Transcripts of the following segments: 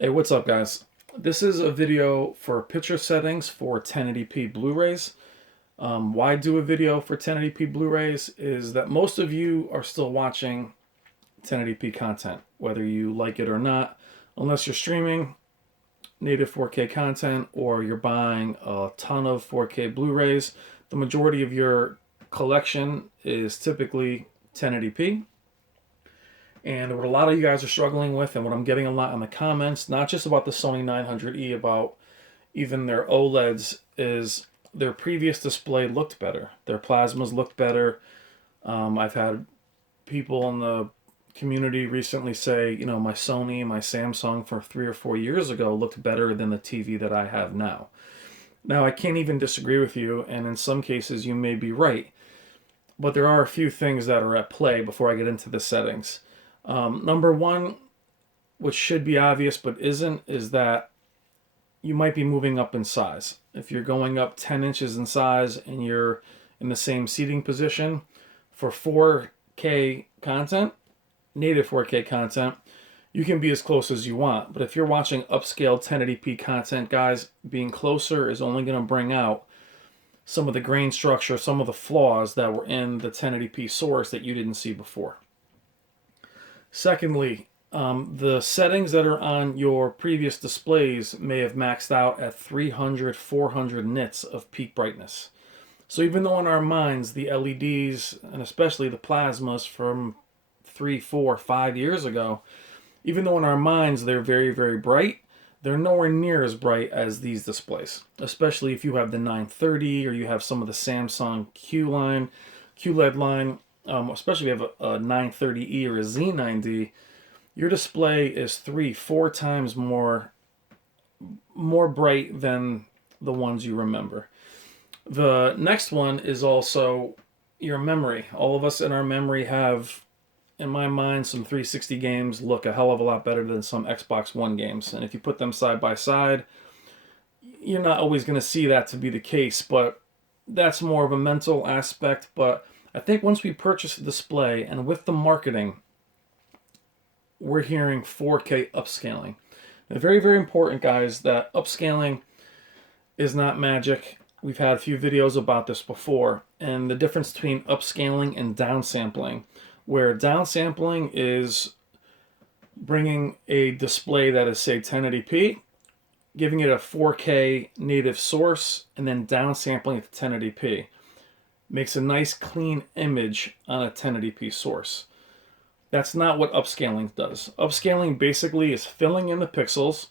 Hey, what's up, guys? This is a video for picture settings for 1080p Blu-rays. Why do a video for 1080p Blu-rays is that most of you are still watching 1080p content, whether you like it or not, unless you're streaming native 4K content or you're buying a ton of 4K Blu-rays. The majority of your collection is typically 1080p. And what a lot of you guys are struggling with, and what I'm getting a lot in the comments, not just about the Sony 900E, about even their OLEDs, is their previous display looked better. Their plasmas looked better. I've had people in the community recently say, my Sony, my Samsung for 3 or 4 years ago looked better than the TV that I have now. Now, I can't even disagree with you, and in some cases, you may be right. But there are a few things that are at play before I get into the settings. Number one, which should be obvious but isn't, is that you might be moving up in size. If you're going up 10 inches in size and you're in the same seating position for 4K content, native 4K content, you can be as close as you want. But if you're watching upscaled 1080p content, guys, being closer is only going to bring out some of the grain structure, some of the flaws that were in the 1080p source that you didn't see before. Secondly, the settings that are on your previous displays may have maxed out at 300, 400 nits of peak brightness. So even though in our minds the LEDs, and especially the plasmas from 3, 4, 5 years ago, even though in our minds they're very, very bright, they're nowhere near as bright as these displays, especially if you have the 930 or you have some of the Samsung QLED line. Especially if you have a 930E or a Z9D, your display is 3, 4 times more bright than the ones you remember. The next one is also your memory. All of us in our memory have, in my mind, some 360 games look a hell of a lot better than some Xbox One games. And if you put them side by side, you're not always going to see that to be the case, but that's more of a mental aspect. But I think once we purchase the display and with the marketing, we're hearing 4K upscaling. Now, very, very important, guys, that upscaling is not magic. We've had a few videos about this before, and the difference between upscaling and downsampling, where downsampling is bringing a display that is, say, 1080p, giving it a 4K native source, and then downsampling it to 1080p. Makes a nice clean image on a 1080p source. That's not what upscaling does. Upscaling basically is filling in the pixels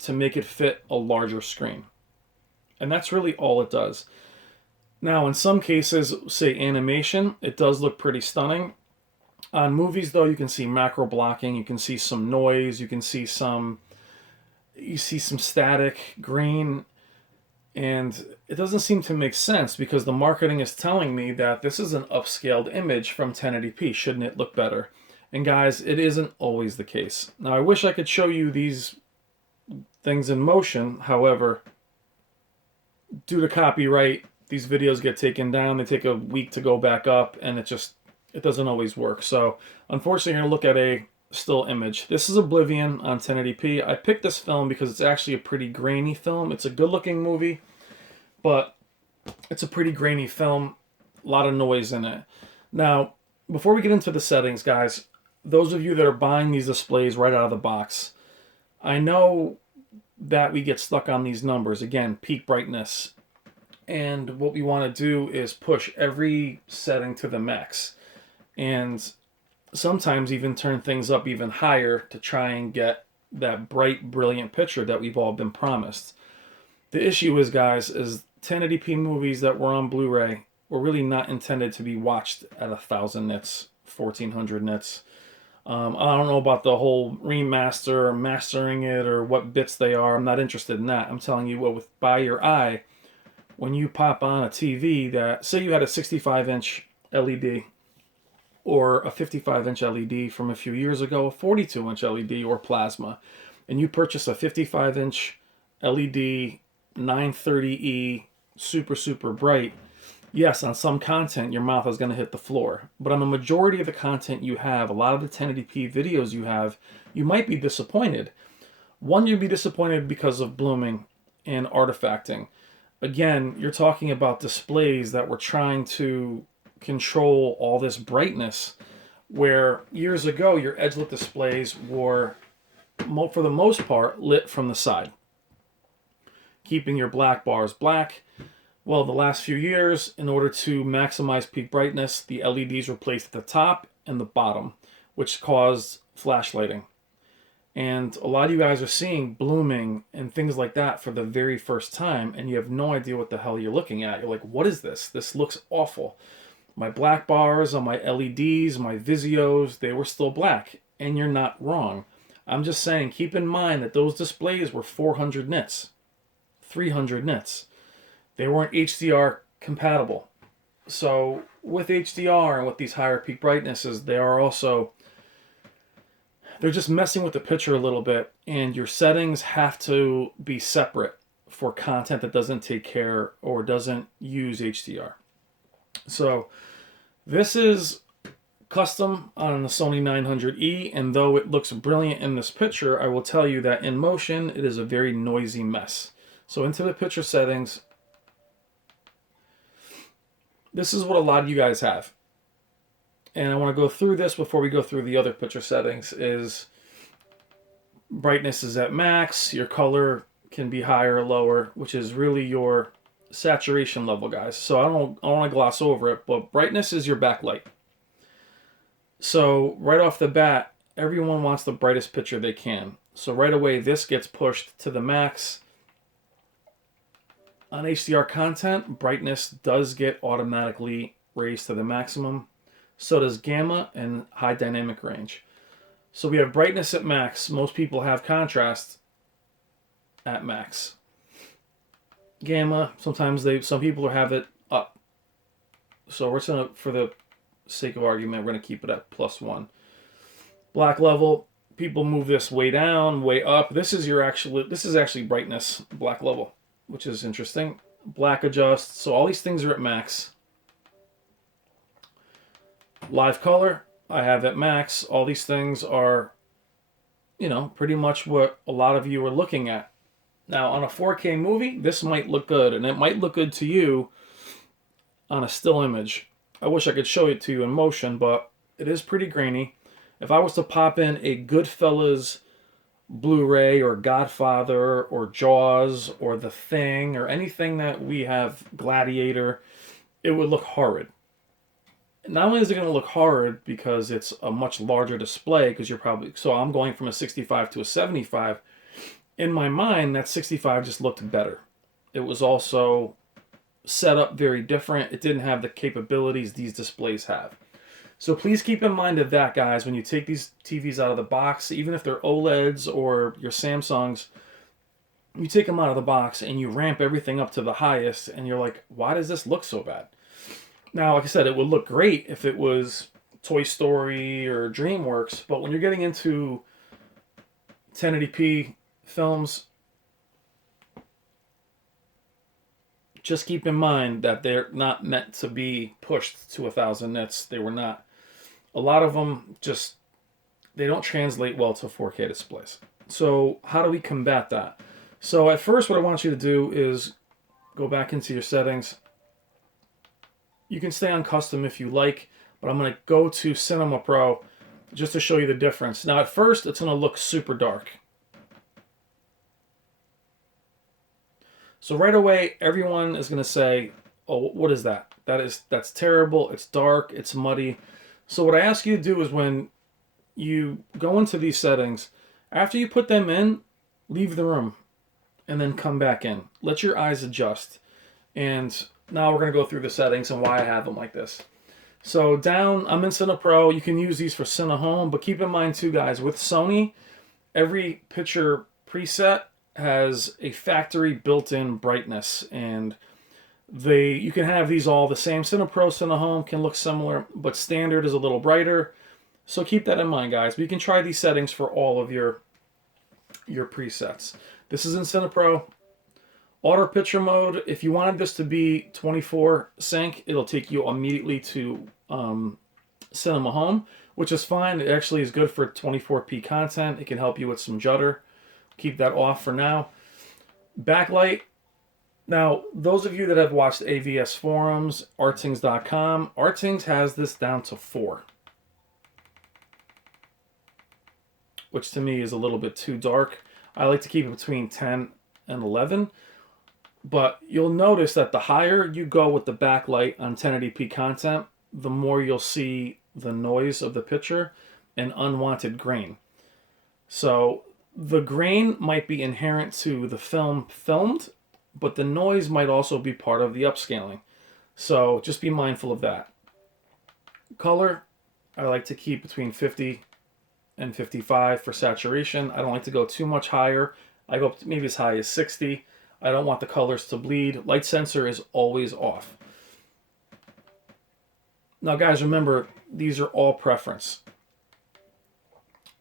to make it fit a larger screen. And that's really all it does. Now, in some cases, say animation, it does look pretty stunning. On movies, though, you can see macro blocking, you can see some noise, you see some static, green, and it doesn't seem to make sense because the marketing is telling me that this is an upscaled image from 1080p. Shouldn't it look better? And guys, it isn't always the case. Now, I wish I could show you these things in motion. However, due to copyright, these videos get taken down. They take a week to go back up, and it doesn't always work. So, unfortunately, you're going to look at a still image. This is Oblivion on 1080p. I picked this film because it's actually a pretty grainy film. It's a good looking movie, but it's a pretty grainy film. A lot of noise in it. Now, before we get into the settings, guys, those of you that are buying these displays right out of the box, I know that we get stuck on these numbers. Again, peak brightness. And what we want to do is push every setting to the max. And sometimes even turn things up even higher to try and get that bright, brilliant picture that we've all been promised. The issue is, guys, is 1080p movies that were on Blu-ray were really not intended to be watched at 1,000 nits, 1,400 nits. I don't know about the whole remaster or mastering it or what bits they are. I'm not interested in that. I'm telling you what, by your eye, when you pop on a TV that, say you had a 65-inch LED, or a 55-inch LED from a few years ago, a 42-inch LED or plasma, and you purchase a 55-inch LED 930E super, super bright, yes, on some content, your mouth is going to hit the floor. But on the majority of the content you have, a lot of the 1080p videos you have, you might be disappointed. One, you'd be disappointed because of blooming and artifacting. Again, you're talking about displays that were trying to control all this brightness, where years ago your edge lit displays were, for the most part, lit from the side, keeping your black bars black. Well, the last few years, in order to maximize peak brightness, the LEDs were placed at the top and the bottom, which caused flash lighting. And a lot of you guys are seeing blooming and things like that for the very first time, and you have no idea what the hell you're looking at. You're like, what is this? This looks awful. My black bars on my LEDs, my Visios, they were still black. And you're not wrong. I'm just saying, keep in mind that those displays were 400 nits, 300 nits. They weren't HDR compatible. So with HDR and with these higher peak brightnesses, they are also, they're just messing with the picture a little bit, and your settings have to be separate for content that doesn't take care or doesn't use HDR. So this is custom on the Sony 900E, and though it looks brilliant in this picture, I will tell you that in motion, it is a very noisy mess. So into the picture settings, this is what a lot of you guys have. And I want to go through this before we go through the other picture settings. Is brightness is at max, your color can be higher or lower, which is really your saturation level, guys. So I don't want to gloss over it, but brightness is your backlight. So right off the bat, everyone wants the brightest picture they can. So right away, this gets pushed to the max. On HDR content, brightness does get automatically raised to the maximum. So does gamma and high dynamic range. So we have brightness at max. Most people have contrast at max. Gamma, sometimes some people have it up. So we're gonna, for the sake of argument, we're gonna keep it at +1. Black level, people move this way down, way up. This is actually brightness, black level, which is interesting. Black adjust. So all these things are at max. Live color, I have at max. All these things are, pretty much what a lot of you are looking at. Now, on a 4K movie, this might look good, and it might look good to you on a still image. I wish I could show it to you in motion, but it is pretty grainy. If I was to pop in a Goodfellas Blu-ray or Godfather or Jaws or The Thing or anything that we have, Gladiator, it would look horrid. Not only is it going to look horrid because it's a much larger display, because so I'm going from a 65 to a 75. In my mind, that 65 just looked better. It was also set up very different. It didn't have the capabilities these displays have. So please keep in mind of that, guys, when you take these TVs out of the box, even if they're OLEDs or your Samsungs, you take them out of the box and you ramp everything up to the highest, and you're like, why does this look so bad? Now, like I said, it would look great if it was Toy Story or DreamWorks, but when you're getting into 1080p films, just keep in mind that they're not meant to be pushed to 1,000 nits. They were not. A lot of them they don't translate well to 4K displays. So how do we combat that? So at first, what I want you to do is go back into your settings. You can stay on custom if you like, but I'm going to go to Cinema Pro just to show you the difference. Now, at first, it's going to look super dark. So right away, everyone is going to say, oh, what is that? That's terrible. It's dark. It's muddy. So what I ask you to do is when you go into these settings, after you put them in, leave the room and then come back in. Let your eyes adjust. And now we're going to go through the settings and why I have them like this. So down, I'm in Cine Pro. You can use these for Cine Home, but keep in mind too, guys, with Sony, every picture preset has a factory built-in brightness, and you can have these all the same. Cine Pro, Cine Home can look similar, but standard is a little brighter. So keep that in mind, guys. But you can try these settings for all of your presets. This is in Cine Pro. Auto picture mode, if you wanted this to be 24 sync, it'll take you immediately to Cinema Home, which is fine. It actually is good for 24p content. It can help you with some judder, Keep that off for now. Backlight. Now, those of you that have watched AVS forums, artings.com, Artings has this down to 4. Which to me is a little bit too dark. I like to keep it between 10 and 11. But you'll notice that the higher you go with the backlight on 1080p content, the more you'll see the noise of the picture and unwanted grain. So the grain might be inherent to the film filmed, but the noise might also be part of the upscaling. So just be mindful of that. Color, I like to keep between 50 and 55 for saturation. I don't like to go too much higher. I go up to maybe as high as 60. I don't want the colors to bleed. Light sensor is always off. Now guys, remember, these are all preference.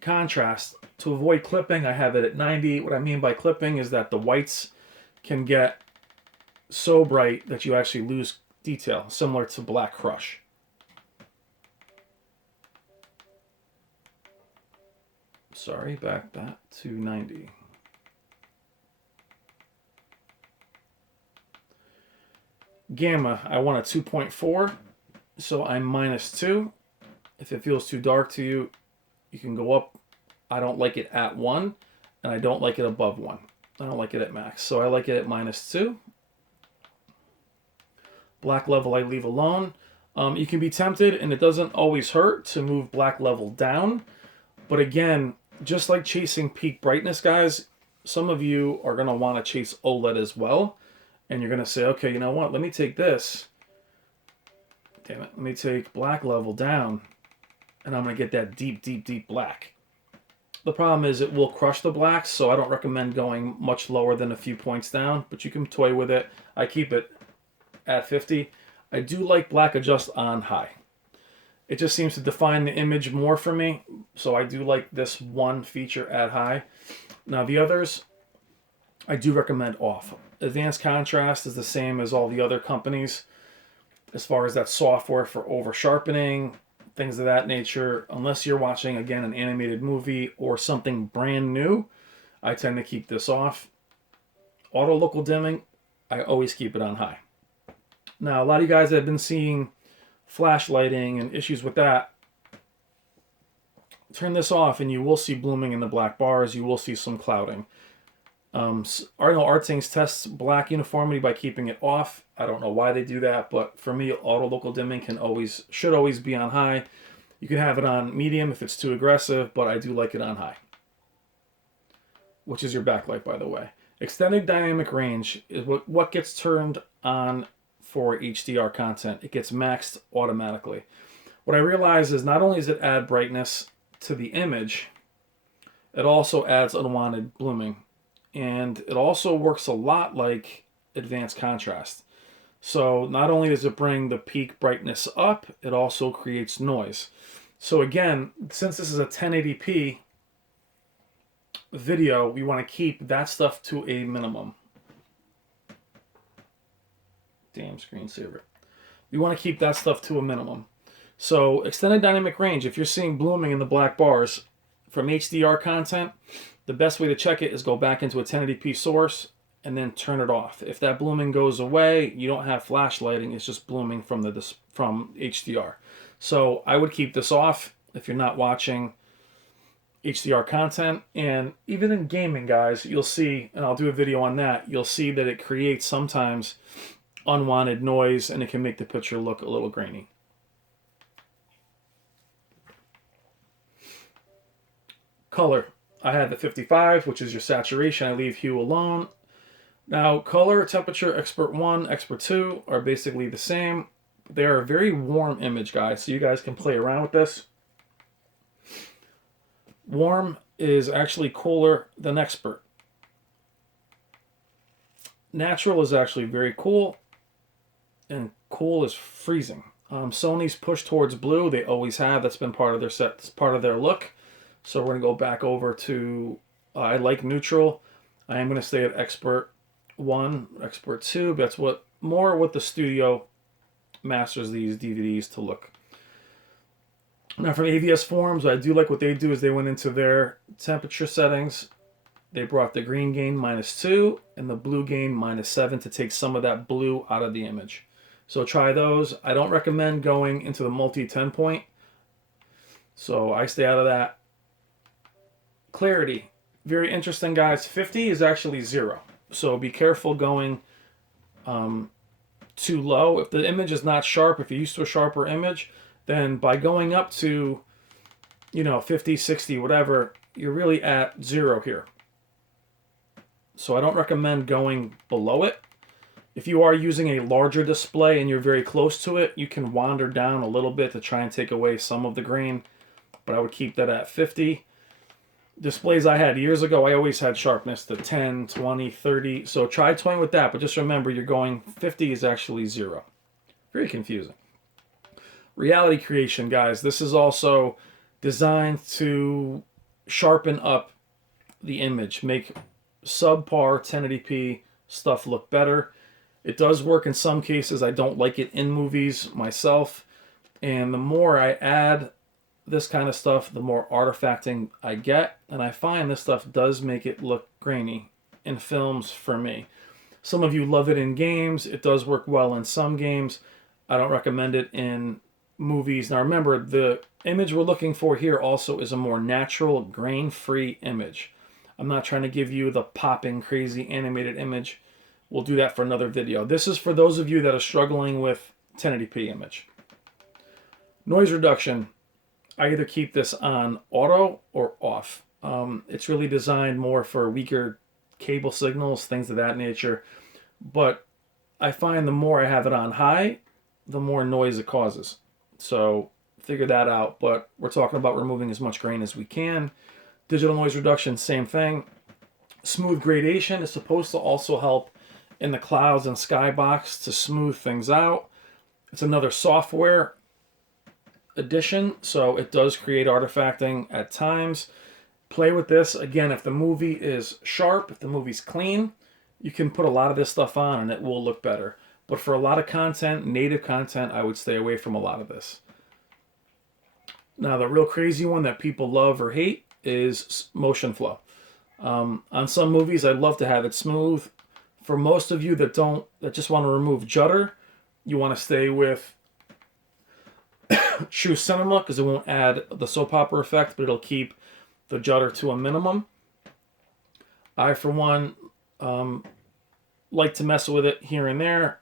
Contrast. To avoid clipping, I have it at 90. What I mean by clipping is that the whites can get so bright that you actually lose detail, similar to Black Crush. Sorry, back to 90. Gamma, I want a 2.4, so I'm -2. If it feels too dark to you, you can go up. I don't like it at 1, and I don't like it above 1. I don't like it at max, so I like it at -2. Black level I leave alone. You can be tempted, and it doesn't always hurt to move black level down. But again, just like chasing peak brightness, guys, some of you are going to want to chase OLED as well. And you're going to say, okay, you know what? Let me take this. Damn it. Let me take black level down. And I'm going to get that deep, deep, deep black. The problem is it will crush the blacks, so I don't recommend going much lower than a few points down. But you can toy with it. I keep it at 50. I do like black adjust on high. It just seems to define the image more for me. So I do like this one feature at high. Now the others, I do recommend off. Advanced contrast is the same as all the other companies. As far as that software for over sharpening, things of that nature. Unless you're watching, again, an animated movie or something brand new, I tend to keep this off. Auto local dimming, I always keep it on high. Now, a lot of you guys have been seeing flash lighting and issues with that. Turn this off and you will see blooming in the black bars. You will see some clouding. Artings tests black uniformity by keeping it off. I don't know why they do that, but for me, auto local dimming should always be on high. You can have it on medium if it's too aggressive, but I do like it on high. Which is your backlight, by the way. Extended dynamic range is what gets turned on for HDR content. It gets maxed automatically. What I realize is not only does it add brightness to the image, it also adds unwanted blooming. And it also works a lot like advanced contrast. So not only does it bring the peak brightness up, it also creates noise. So again, since this is a 1080p video, we want to keep that stuff to a minimum. Damn screensaver. We want to keep that stuff to a minimum. So extended dynamic range, if you're seeing blooming in the black bars from HDR content, the best way to check it is go back into a 1080p source and then turn it off. If that blooming goes away, you don't have flash lighting, it's just blooming from HDR. So I would keep this off if you're not watching HDR content. And even in gaming, guys, you'll see, and I'll do a video on that, you'll see that it creates sometimes unwanted noise and it can make the picture look a little grainy. Color, I have at 55, which is your saturation. I leave hue alone. Now, color, temperature, expert 1, expert 2 are basically the same. They are a very warm image, guys, so you guys can play around with this. Warm is actually cooler than expert. Natural is actually very cool, and cool is freezing. Sony's push towards blue, they always have. That's been part of their set, it's part of their look. So we're going to go back over to, I like neutral. I am going to stay at expert 1, expert 2. That's what the studio masters these DVDs to look. Now from AVS forums, I do like what they do is they went into their temperature settings They brought the green gain -2 and the blue gain -7 to take some of that blue out of the image. So try those. I don't recommend going into the multi 10 point. So I stay out of that. Clarity. Very interesting, guys. 50 is actually 0. So be careful going too low. If the image is not sharp, if you're used to a sharper image, then by going up to, 50, 60, whatever, you're really at 0 here. So I don't recommend going below it. If you are using a larger display and you're very close to it, you can wander down a little bit to try and take away some of the grain, but I would keep that at 50. Displays I had years ago, I always had sharpness to 10, 20, 30. So try toying with that, but just remember you're going 50 is actually 0. Very confusing. Reality creation, guys. This is also designed to sharpen up the image, make subpar 1080p stuff look better. It does work in some cases. I don't like it in movies myself. And the more I add this kind of stuff, the more artifacting I get. And I find this stuff does make it look grainy in films for me. Some of you love it in games. It does work well in some games. I don't recommend it in movies. Now remember, the image we're looking for here also is a more natural, grain-free image. I'm not trying to give you the popping, crazy animated image. We'll do that for another video. This is for those of you that are struggling with 1080p image. Noise reduction. I either keep this on auto or off. It's really designed more for weaker cable signals, things of that nature. But I find the more I have it on high, the more noise it causes. So figure that out. But we're talking about removing as much grain as we can. Digital noise reduction, same thing. Smooth gradation is supposed to also help in the clouds and skybox to smooth things out. It's another software addition, so it does create artifacting at times. Play with this. Again, if the movie is sharp, if the movie's clean, you can put a lot of this stuff on and it will look better. But for a lot of content, native content, I would stay away from a lot of this. Now, the real crazy one that people love or hate is motion flow. On some movies, I'd love to have it smooth. For most of you that just want to remove judder, you want to stay with True Cinema because it won't add the soap opera effect, but it'll keep the judder to a minimum. I, for one, like to mess with it here and there.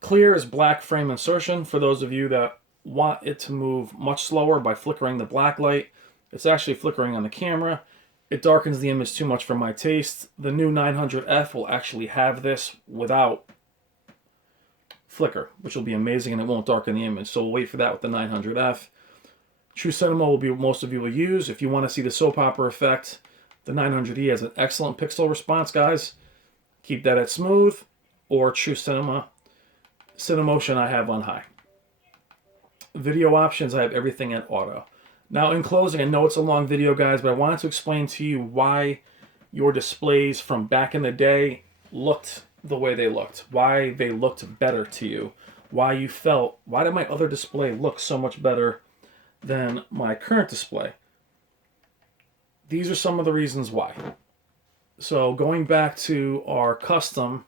Clear is black frame insertion for those of you that want it to move much slower by flickering the black light. It's actually flickering on the camera. It darkens the image too much for my taste. The new 900F will actually have this without flicker, which will be amazing, and it won't darken the image. So we'll wait for that with the 900F. True Cinema will be what most of you will use. If you want to see the soap opera effect, the 900E has an excellent pixel response, guys. Keep that at smooth or True Cinema. Cinemotion I have on high. Video options, I have everything at auto. Now, in closing, I know it's a long video, guys, but I wanted to explain to you why your displays from back in the day looked the way they looked, why they looked better to you, why you felt, why did my other display look so much better than my current display? These are some of the reasons why. So going back to our custom,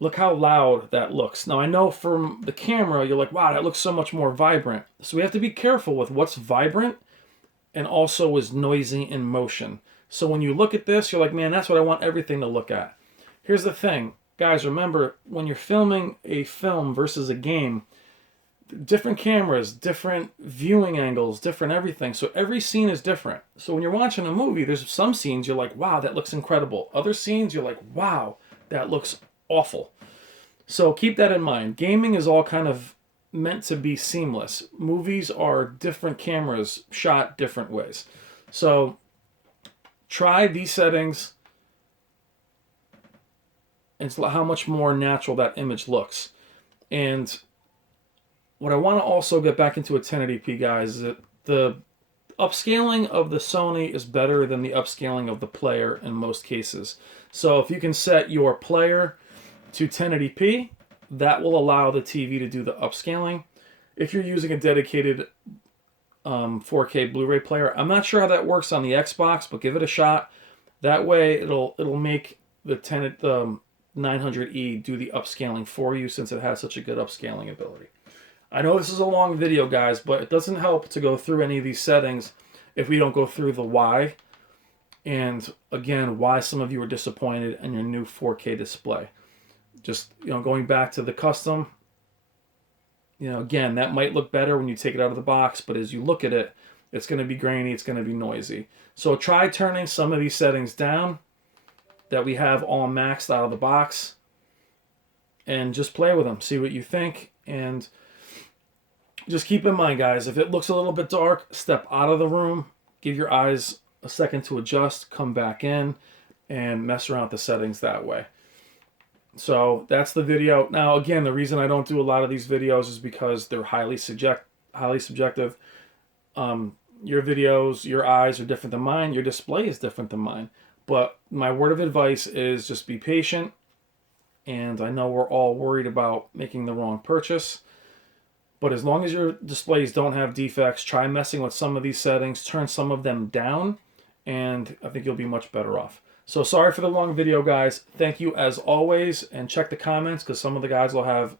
look how loud that looks. Now I know from the camera, you're like, wow, that looks so much more vibrant. So we have to be careful with what's vibrant and also is noisy in motion. So when you look at this, you're like, man, that's what I want everything to look at. Here's the thing, guys, remember, when you're filming a film versus a game, different cameras, different viewing angles, different everything. So every scene is different. So when you're watching a movie, there's some scenes you're like, wow, that looks incredible. Other scenes you're like, wow, that looks awful. So keep that in mind. Gaming is all kind of meant to be seamless. Movies are different cameras shot different ways. So try these settings and how much more natural that image looks. And what I want to also get back into a 1080p, guys, is that the upscaling of the Sony is better than the upscaling of the player in most cases. So if you can set your player to 1080p, that will allow the TV to do the upscaling. If you're using a dedicated 4K Blu-ray player, I'm not sure how that works on the Xbox, but give it a shot. That way it'll make the 900E do the upscaling for you, since it has such a good upscaling ability. I know this is a long video, guys, but it doesn't help to go through any of these settings if we don't go through the why, and again, why some of you are disappointed in your new 4K display. Just, going back to the custom, again, that might look better when you take it out of the box, but as you look at it, it's going to be grainy, it's going to be noisy. So try turning some of these settings down that we have all maxed out of the box, and just play with them. See what you think, and just keep in mind, guys, if it looks a little bit dark, step out of the room, give your eyes a second to adjust, come back in, and mess around with the settings that way. So that's the video. Now, again, the reason I don't do a lot of these videos is because they're highly subjective. Your videos, your eyes are different than mine. Your display is different than mine. But my word of advice is just be patient. And I know we're all worried about making the wrong purchase. But as long as your displays don't have defects, try messing with some of these settings, turn some of them down, and I think you'll be much better off. So sorry for the long video, guys. Thank you as always, and check the comments, because some of the guys will have